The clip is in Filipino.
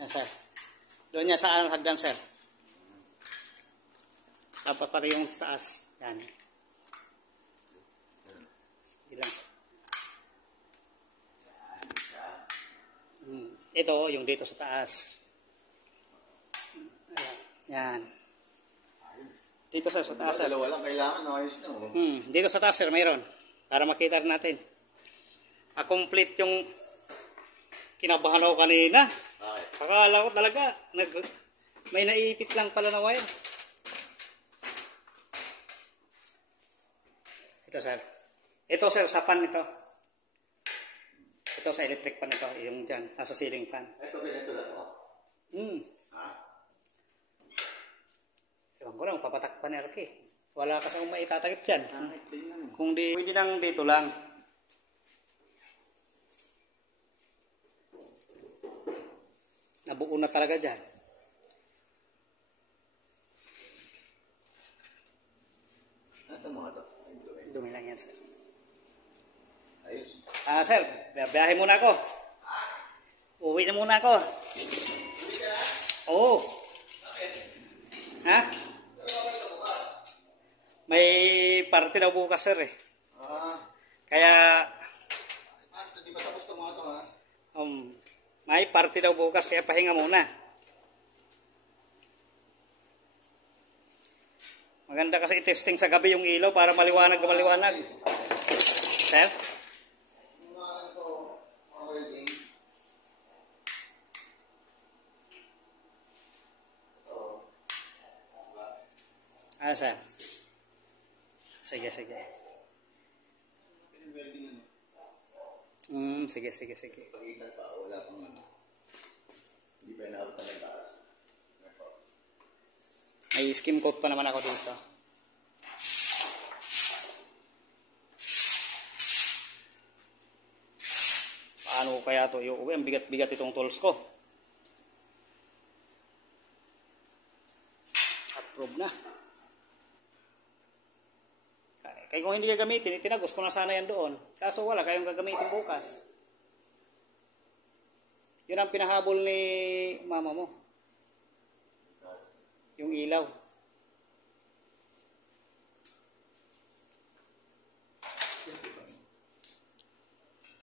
Yan, sir. Doon niya sa hagdan, sir. Dapat pati yung taas. Yan. Sige lang, sir. Ito, yung dito sa taas. Yan. Dito, sir, sa taas, sir. Dalawa lang kailangan, ayos na. Oh. Dito sa taas, sir, mayroon. Para makita natin. Complete yung kinabahan ako kanina. Bakit? Akala ko talaga, may naipit lang pala na wire. Ito, sir. Ito, sir, sa fan ito. Ito sa electric fan ito. Yung dyan, nasa ceiling fan. Ito na to. Ha? Ewan ko lang, papatakpan ni Arki. Wala kasi akong maitatagip dyan. Tingnan mo. Kung di, pwede nang dito lang. Nabuo na talaga dyan. Ito mga to. Dumi lang yan, sir. Ayos. Sir, biyahe muna ako. Uwi na muna ako. Oo. Ha? May party daw bukas, sir, eh. Kaya, Di ba tapos ito mga to, ha? may party daw bukas, kaya pahinga muna. Maganda kasi i-testing sa gabi yung ilaw para maliwanag na maliwanag. Sir? Yung mga ito, mga welding. Ito. Sir? Sige, sige. Yung welding ano? Sige. Pagitan pa, wala pang ano. Hindi pa inaabot na ng taas. May skim coat pa naman ako dito. Paano ko kaya ito iuwi? Ang bigat-bigat itong tools ko. Approve na. Kaya kung hindi gagamitin, itinagos ko na sana yan doon. Kaso wala kayong gagamitin bukas. Yun ang pinahabol ni mama mo. Yung ilaw.